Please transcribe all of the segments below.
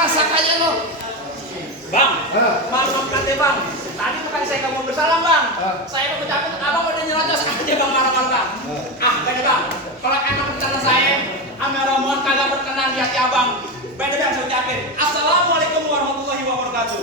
masak aja lo. Bang, maaf nanti bang. Tadi bukan saya kamu bersalah bang. Saya mau ucapin abang udah nyerocos aja bang marah-marah bang. Gini bang, kalau emang rencana saya Amir Rombongan kagak berkenan di hati abang, beda yang saya ucapin. Assalamualaikum warahmatullahi wabarakatuh.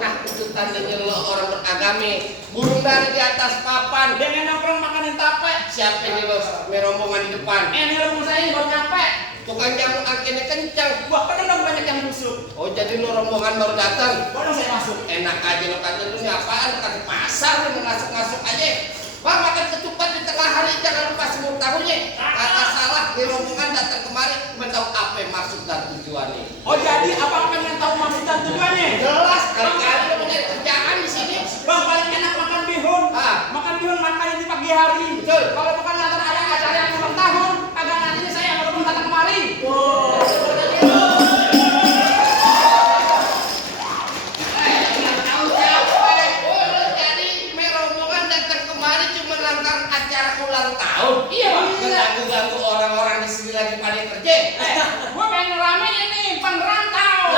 Nah, itu tandanya lo orang beragami. Burung dari di atas papan. Dia nongkrong makanin tape. Siapa ini lo? Rombongan di depan. Ini rombongan saya ini baru nyampe. Tukang jamu angkinnya kencang. Wah, kan udah banyak yang busuk. Oh, jadi lo rombongan baru datang. Boleh saya masuk? Enak aja lo kata lu ini apaan? Lo kata pasar lo ngasuk-ngasuk aja. Bang, makan ketupat di tengah hari jangan lupa semur tahunya. Kata salah, di rombongan datang kemari tahu apa maksud dan tujuannya. Oh, jadi abang pengen tahu maksud dan tujuannya? Jelas, kali-kali lo punya kerjaan di sini. Bang, paling enak makan bihun. Makan bihun makannya di pagi hari. Betul. Kalau bukan nanti ada acara yang ulang tahun, agak nanti saya baru datang kemari. Tahun? Iya bang. Ganggu orang-orang di sini lagi pada kerja. Gue pengen ngeramein ini pengerantau.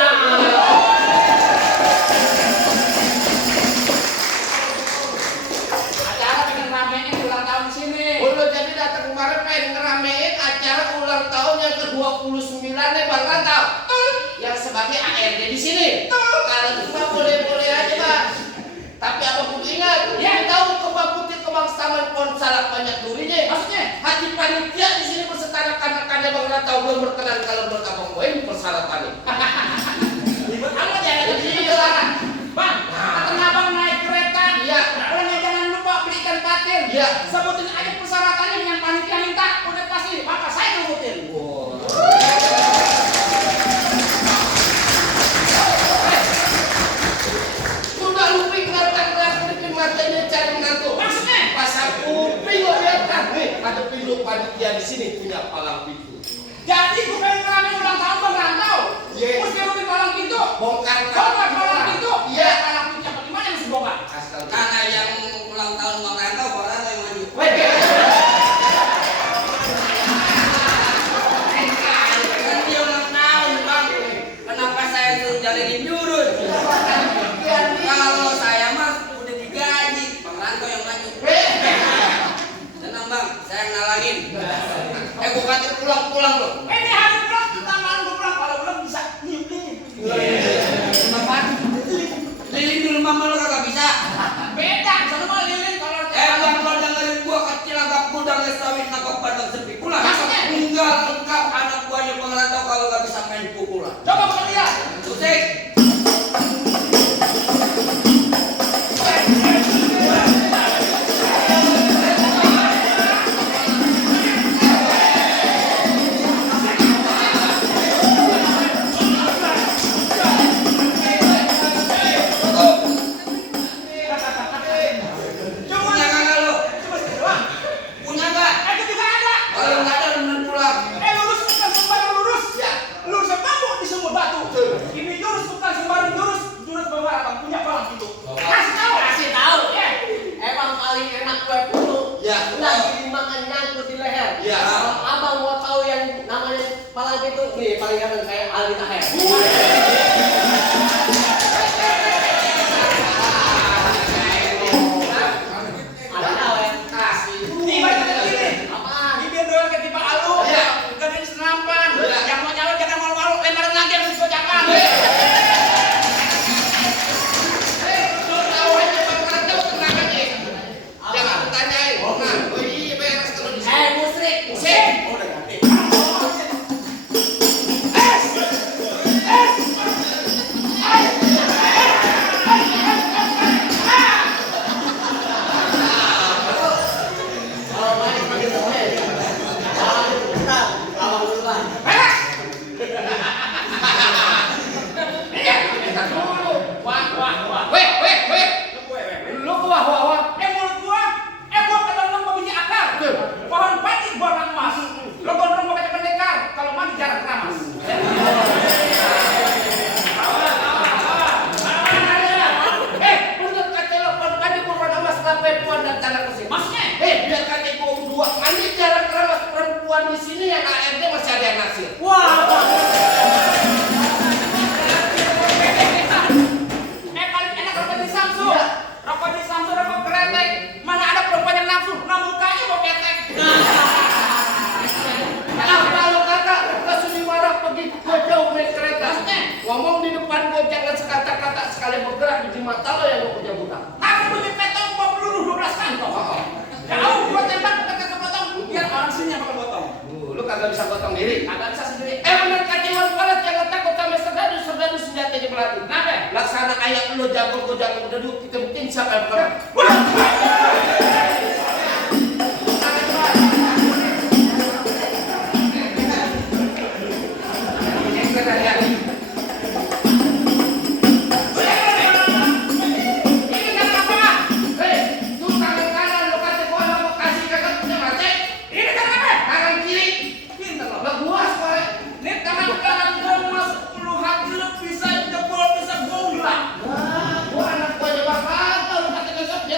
Acara pengen ngeramein ulang tahun di sini. Lo jadi datang kemarin pengen ngeramein acara ulang tahun yang ke-29 nih Bang Rantau. Yang sebagai ARD di sini. Kalau itu mah boleh-boleh aja bang. Tapi apa kudu ingat? Ya tahu kembang putih kembang taman pohon salak banyak durinya. Maksudnya? Hati panitia di sini bersetara karena Bang Rantau belum berkenan kalau menurut abang gue ini persyaratannya. Ribet amat ya ada di larang. Bang, kenapa naik kereta? Iya. Pokoknya jangan lupa beli ikan patin. Iya. Sebutin aja persyaratannya yang panitia minta. Udah pasti, maka saya nurutin. Udah luping datang matanya cari menantu. Maksudnya? Pasang kuping lo biarkan. Ada pintu panitia di sini punya palang pintu. Jadi gue pengen ngeramein ulang tahun Bang Rantau. Iya. Mesti rutin palang pintu. Bongkar Palang pintu. Iya. Palang pintu apa gimana yang mesti bongkar? Karena yang ulang tahun Bang Rantau, orang yang maju. Kan dia ulang tahun Bang. Kenapa saya suruh jalanin jurus? Kalau saya mah udah digaji, Bang Rantau yang maju. Tenang Bang, saya nalangin. Gue kata pulang lo. Ini harus pulang, kita malam gue pulang. Kalau belum bisa nyuting. Kenapa? Lilin di rumah lo kagak bisa. Beda, sama mau lilin kalau Bang, lo dengerin gua kecil agak muda ngesawin nakok padang sepi pulang. Maksudnya? Enggak lengkap anak buahnya Bang Rantau kalau gak bisa main pukulan. coba kau lihat. Musik. Punya kagak lo? Punya nggak? Itu juga ada. Kalau nggak ada lu mending pulang. Lurus bukan sembarang lurus. Ya. Lurus bambu di sumur batu. Ini jurus bukan sembarang jurus. Jurus bawa abang punya palang pintu. Kasih tahu. Ya. Emang paling enak kue putu. Ya. Lagi dimakan nyangkut di leher. Ya. Kalau abang mau tahu yang namanya palang pintu, nih paling enak kayak Aldi Taher. Ada tahu ya? Kasih. Nih baca ini. Apaan? Bibir doang ketipa alu. Ya. Gading senampan. Ya. Yang mau nyalon jangan malu-malu. Lemparin lagi yang digocakan. Lo tahu aja Bang Rantau tenang aja. Jangan ditanyain. Nah, oh iya beres kalau di sini. Musrik. Musik. Kalau main pakai temen. Bentar, abang duluan. Iya. Kita dulu. Wah. Weh. Lu wah. Mulut gua. Gua kedondong biji akar. Pohon pati gua orang emas. Lu gondrong gua kaca pendekar. Kalau mati jarang keramas. Bener kata lo pohon padi pohon emas sampai puan dan tanah kusir. Maksudnya? Biar kata gua berdua mandi jarang keramas perempuan di sini yang ARD masih ada yang naksir. Wah, Bang. Paling enak rokok di Samsung. Iya. Rokok di Samsung, rokok kretek. Mana ada perempuan yang nafsu, nah mukanya mau ketek. Kalau kakak langsung marah pergi ke jauh naik kereta. Maksudnya? Ngomong di depan gue jangan sekata-kata sekali bergerak di mata lo yang gue kerja buta. Aku punya petong bawa peluru 12 kantong. Jauh gua tembak pakai potong, biar orang sini yang pakai potong. Lu kagak bisa potong diri. Agak bisa sendiri. Bener kaki orang barat jangan takut sama serdadu senjatanya pelatih. Kenapa? Laksana ayat lo jago gue jago udah dulu kita bikin siapa yang pertama. Ya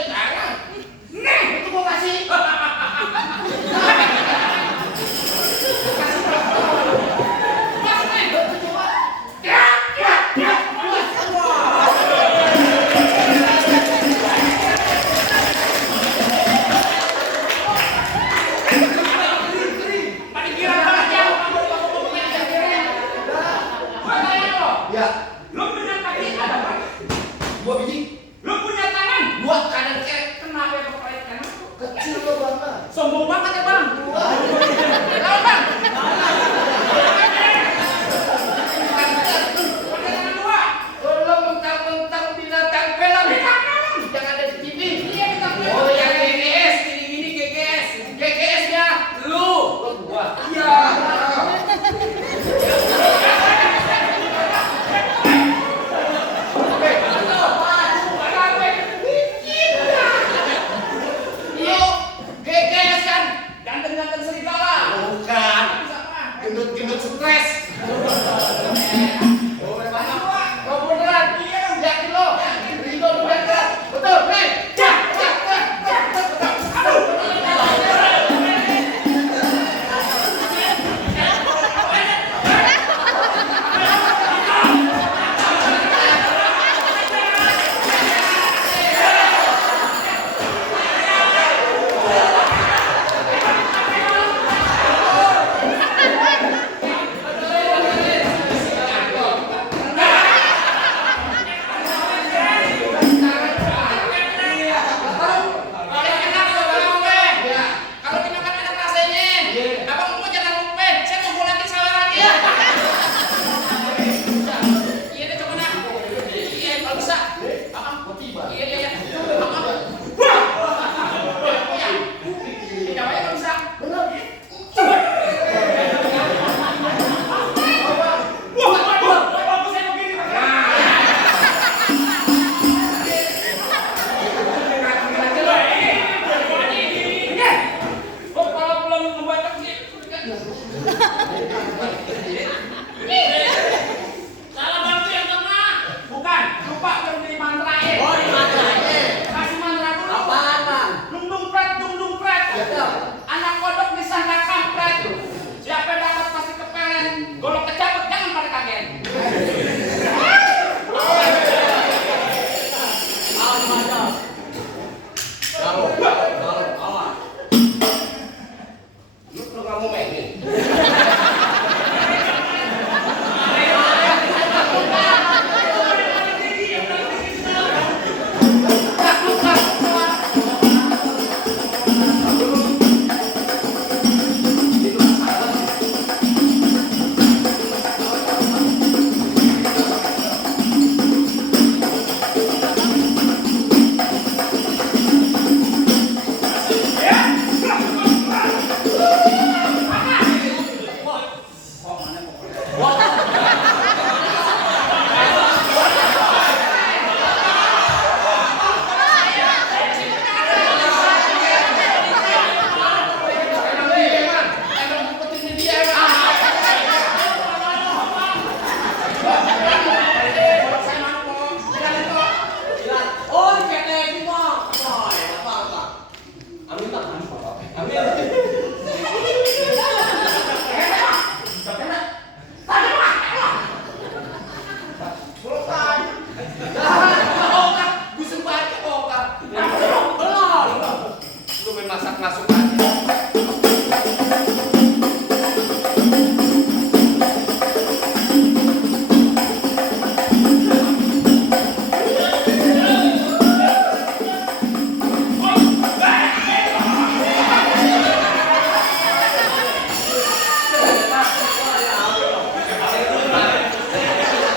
masuk aja.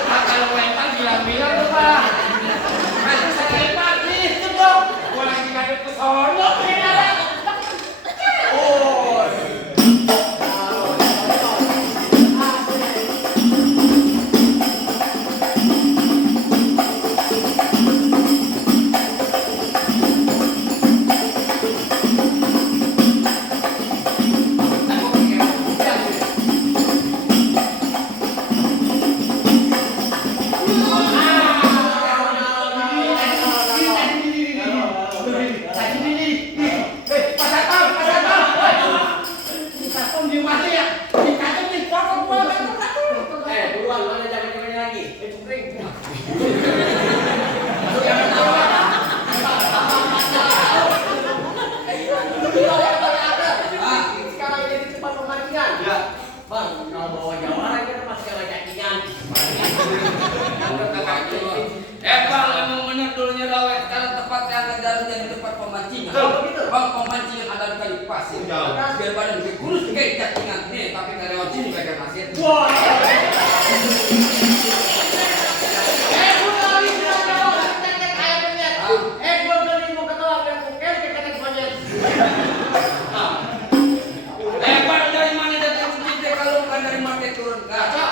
Pak, kalau lempar bilang-bilang tuh Pak. Nanti saya lempar gitu dong. Gua lagi ngadep ke sono ya. Oh. Buruan, mana jaman-jamannya lagi? Cungkring. Sekarang jadi tempat pemancingan. Ya. Bang, kalau bawa jawara kita masih ada cacingan. Bang, emang bener dulunya Rawe. Sekarang tempat yang akan jadi tempat pemancingan. Bang, pemancingan ada di kali pasir. Biar badan lebih kurus kayak cacingan nih, tapi kalau lewat sini kayak pasir. Wah. Gua beli mau ketawa biar kukel keketek monyet. Bang, dari mana datang kita kalau bukan dari market turun kaca?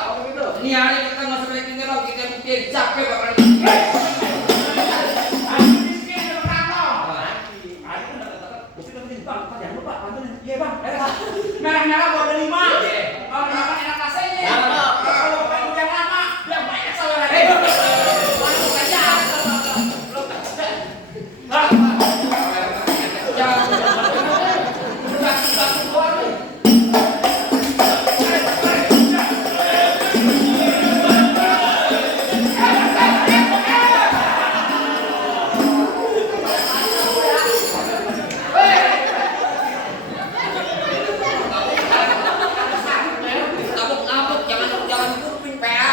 Ini hari kita masuk ranking bang, kita buktiin capek bakal. Merah-merah buat 5. Kalau makan enak rasanya. Kalau makan hujan lama, biar banyak saluran. Masuk aja. Tabuk-tabuk, jangan kuping PA.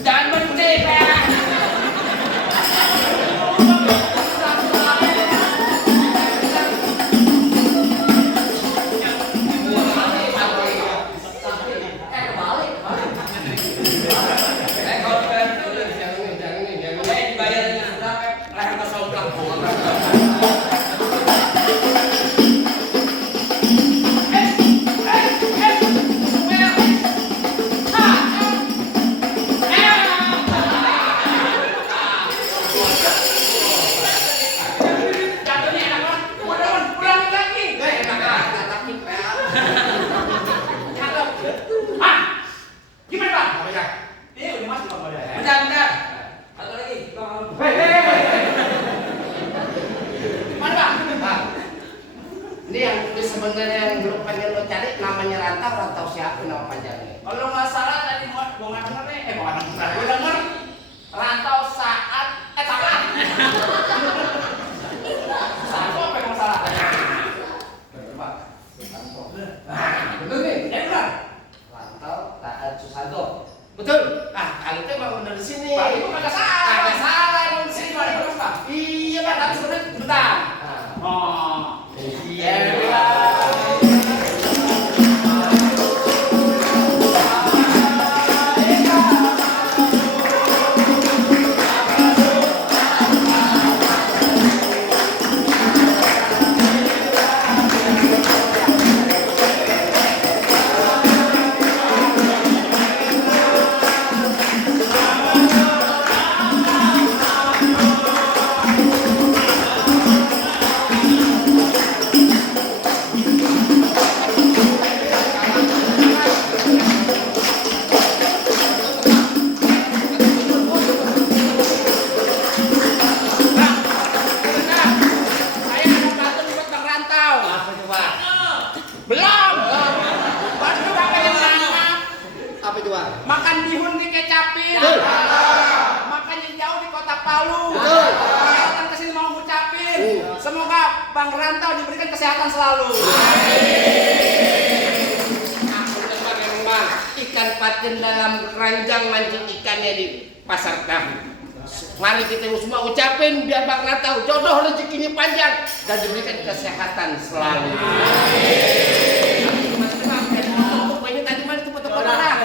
Jangan berhenti PA. sebenarnya yang lu pengen lo cari namanya Rantau siapa nama panjangnya? Kalau nggak salah tadi gua nggak denger nih, bukan denger, gua denger Rantau saat saat apa yang salah? Belum. Baru juga pengen nanya. Apa itu bang? Makan bihun dikecapin. Makan yang jauh di kota Palu. Saya datang ke sini mau ngucapin. Semoga Bang Rantau diberikan kesehatan selalu. Bang, ikan patin dalam keranjang mancing ikannya di pasar tahu. Mari kita semua ucapin biar Bang Rantau jodoh rezekinya panjang dan diberikan kesehatan selalu. Amin. Tadi mana tuh foto-foto orang?